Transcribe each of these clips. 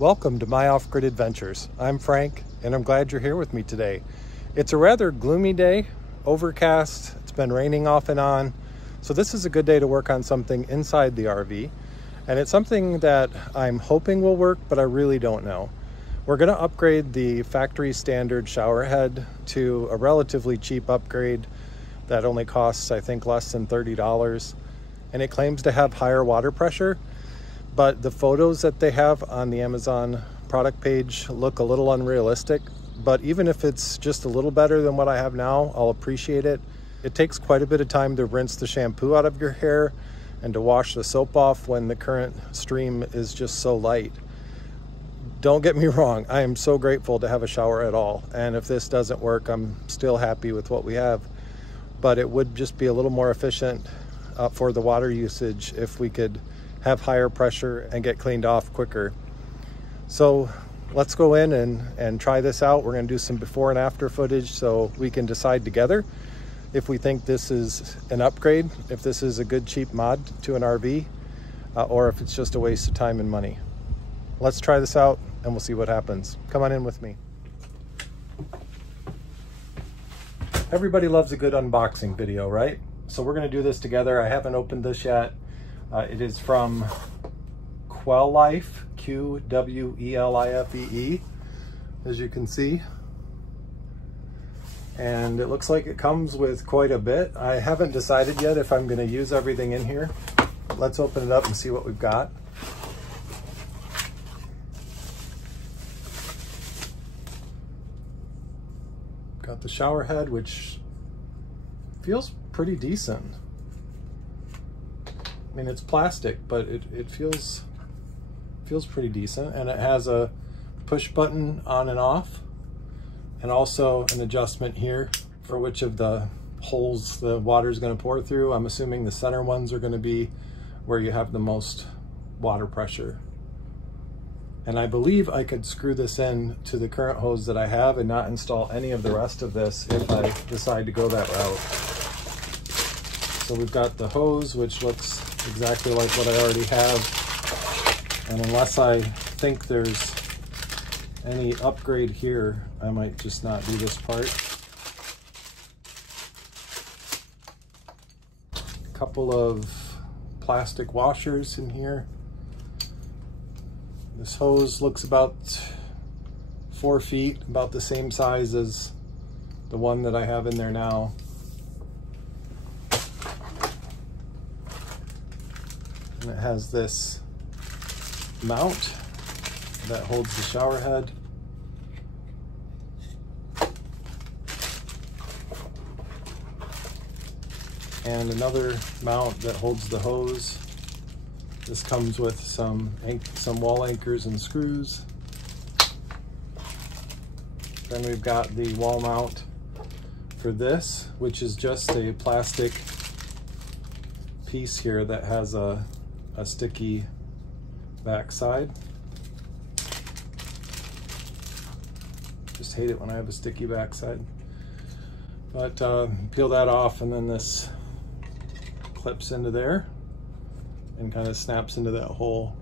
Welcome to my off-grid adventures. I'm Frank and I'm glad you're here with me today. It's a rather gloomy day, overcast, it's been raining off and on, so this is a good day to work on something inside the RV, and it's something that I'm hoping will work, but I really don't know. We're going to upgrade the factory standard shower head to a relatively cheap upgrade that only costs, I think, less than $30, and it claims to have higher water pressure. But the photos that they have on the Amazon product page look a little unrealistic. But even if it's just a little better than what I have now, I'll appreciate it. It takes quite a bit of time to rinse the shampoo out of your hair and to wash the soap off when the current stream is just so light. Don't get me wrong, I am so grateful to have a shower at all. And if this doesn't work, I'm still happy with what we have. But it would just be a little more efficient for the water usage if we could have higher pressure and get cleaned off quicker. So let's go in and try this out. We're going to do some before and after footage so we can decide together if we think this is an upgrade, if this is a good cheap mod to an RV, or if it's just a waste of time and money. Let's try this out and we'll see what happens. Come on in with me. Everybody loves a good unboxing video, right? So we're going to do this together. I haven't opened this yet. It is from Qwelife, Qwelife, as you can see. And it looks like it comes with quite a bit. I haven't decided yet if I'm going to use everything in here. Let's open it up and see what we've got. Got the shower head, which feels pretty decent. I mean, it's plastic, but it feels pretty decent, and it has a push button on and off, and also an adjustment here for which of the holes the water is going to pour through. I'm assuming the center ones are going to be where you have the most water pressure. And I believe I could screw this in to the current hose that I have and not install any of the rest of this if I decide to go that route. So we've got the hose, which looks exactly like what I already have, and unless I think there's any upgrade here, I might just not do this part. A couple of plastic washers in here. This hose looks about 4 feet, about the same size as the one that I have in there now. And it has this mount that holds the shower head. And another mount that holds the hose. This comes with some wall anchors and screws. Then we've got the wall mount for this, which is just a plastic piece here that has a sticky backside. Just hate it when I have a sticky backside. But peel that off, and then this clips into there and kind of snaps into that hole.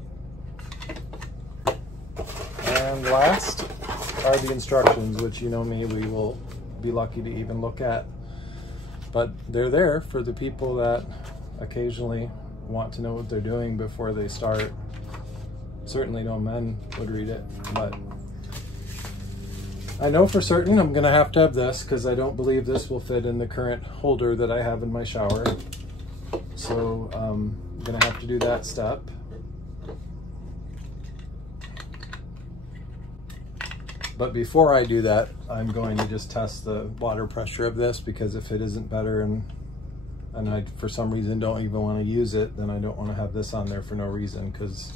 And last are the instructions, which, you know me, we will be lucky to even look at. But they're there for the people that occasionally want to know what they're doing before they start. Certainly no men would read it, but I know for certain I'm gonna have to have this because I don't believe this will fit in the current holder that I have in my shower. So I'm gonna have to do that step. But before I do that, I'm going to just test the water pressure of this, because if it isn't better and I for some reason don't even want to use it, then I don't want to have this on there for no reason, because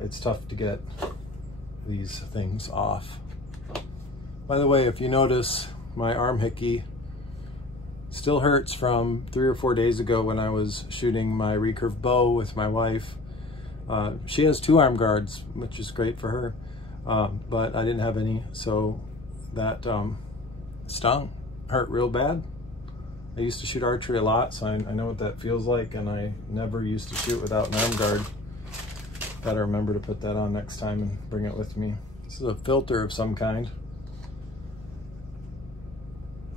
it's tough to get these things off. By the way, if you notice, my arm hickey still hurts from 3 or 4 days ago when I was shooting my recurve bow with my wife. She has 2 arm guards, which is great for her, but I didn't have any, so that stung, hurt real bad. I used to shoot archery a lot, so I know what that feels like, and I never used to shoot without an arm guard. Gotta remember to put that on next time and bring it with me. This is a filter of some kind.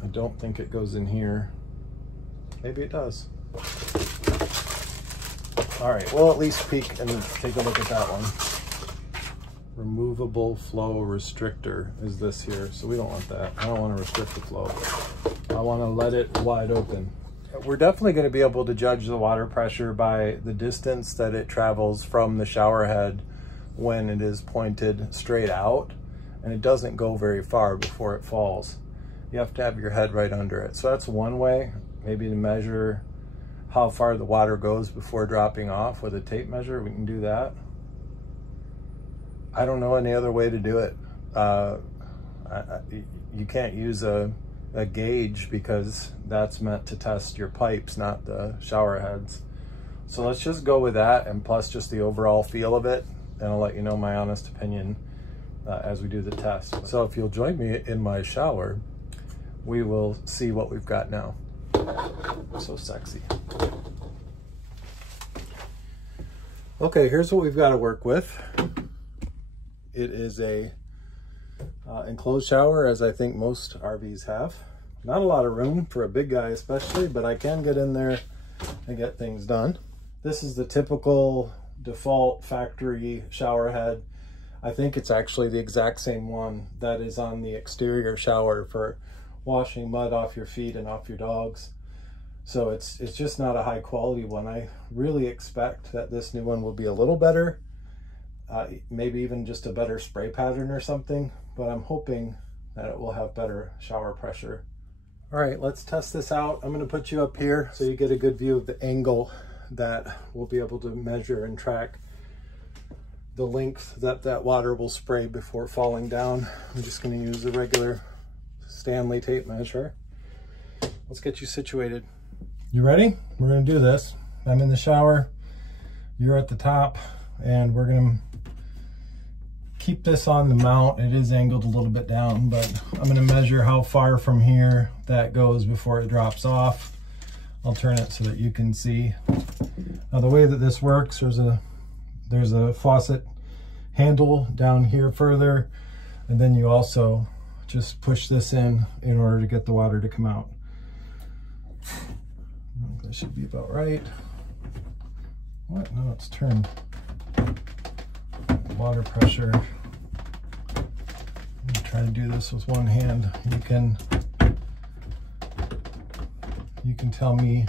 I don't think it goes in here. Maybe it does. All right, we'll at least peek and take a look at that one. Removable flow restrictor is this here, so we don't want that. I don't want to restrict the flow. I want to let it wide open. We're definitely going to be able to judge the water pressure by the distance that it travels from the shower head when it is pointed straight out, and it doesn't go very far before it falls. You have to have your head right under it. So that's one way, maybe to measure how far the water goes before dropping off with a tape measure. We can do that. I don't know any other way to do it. You can't use a gauge because that's meant to test your pipes, not the shower heads. So let's just go with that, and plus just the overall feel of it, and I'll let you know my honest opinion as we do the test. So if you'll join me in my shower, we will see what we've got now. So sexy. Okay, here's what we've got to work with. It is a enclosed shower, as I think most RVs have. Not a lot of room for a big guy especially, but I can get in there and get things done. This is the typical default factory shower head. I think it's actually the exact same one that is on the exterior shower for washing mud off your feet and off your dogs. So it's just not a high quality one. I really expect that this new one will be a little better. Maybe even just a better spray pattern or something, but I'm hoping that it will have better shower pressure. All right, let's test this out. I'm gonna put you up here so you get a good view of the angle that we'll be able to measure and track the length that water will spray before falling down. I'm just gonna use the regular Stanley tape measure. Let's get you situated. You ready? We're gonna do this. I'm in the shower, you're at the top, and we're gonna keep this on the mount. It is angled a little bit down, but I'm gonna measure how far from here that goes before it drops off. I'll turn it so that you can see. Now the way that this works, there's a faucet handle down here further, and then you also just push this in order to get the water to come out. That should be about right. What? No, it's turned. Water pressure. I'm gonna try to do this with one hand. You can tell me,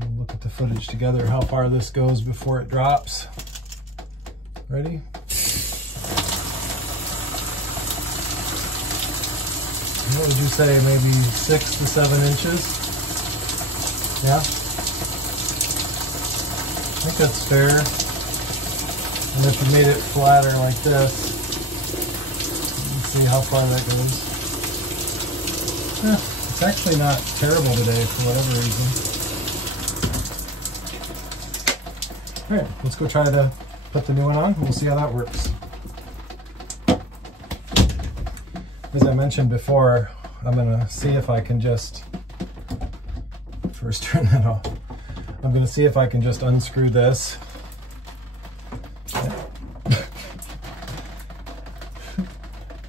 we'll look at the footage together, how far this goes before it drops. Ready? What would you say, maybe 6 to 7 inches? Yeah? I think that's fair. And if you made it flatter like this, you can see how far that goes. Yeah, it's actually not terrible today for whatever reason. All right, let's go try to put the new one on. We'll see how that works. As I mentioned before, I'm gonna see if I can just, first turn that off. I'm gonna see if I can just unscrew this.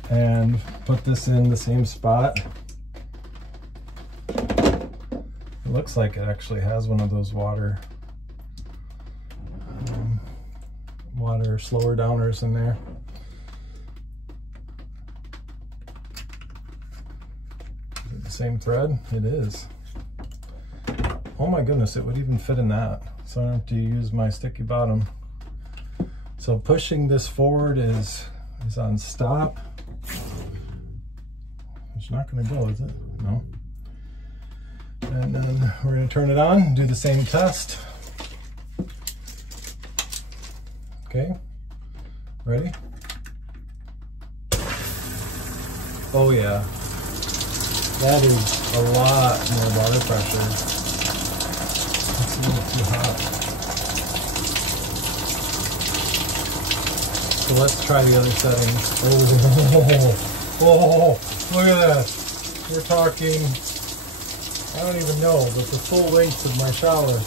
And put this in the same spot. It looks like it actually has one of those water slower downers in there. Is it the same thread? It is. Oh my goodness, it would even fit in that. So I don't have to use my sticky bottom. So pushing this forward is on stop. It's not gonna go, is it? No. And then we're gonna turn it on and do the same test. Okay, ready? Oh yeah, that is a lot more water pressure. It's a little too hot. So let's try the other settings. Oh, look at that. We're talking, I don't even know, but the full length of my shower.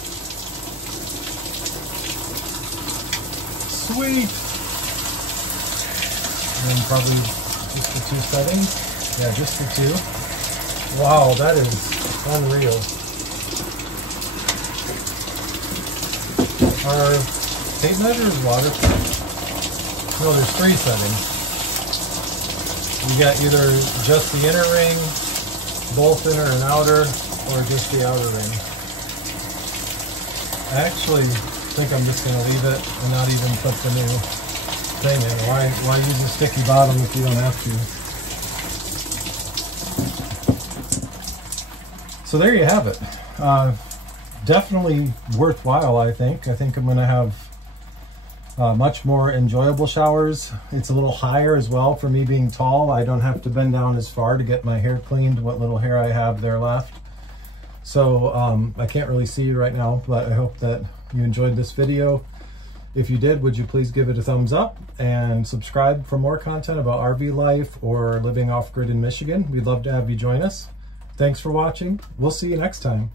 Sweet. And then probably just the 2 settings. Yeah, just the 2. Wow, that is unreal. Our tape measure is waterproof. No, there's 3 settings. You got either just the inner ring, both inner and outer, or just the outer ring. I actually think I'm just going to leave it and not even put the new thing in. Why use a sticky bottom if you don't have to? So there you have it. Definitely worthwhile, I think. I think I'm going to have much more enjoyable showers. It's a little higher as well for me being tall. I don't have to bend down as far to get my hair cleaned, what little hair I have there left. So I can't really see you right now, but I hope that you enjoyed this video. If you did, would you please give it a thumbs up and subscribe for more content about RV life or living off-grid in Michigan. We'd love to have you join us. Thanks for watching. We'll see you next time.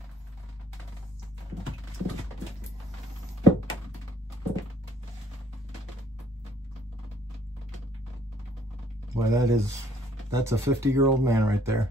Boy, that's a 50-year-old man right there.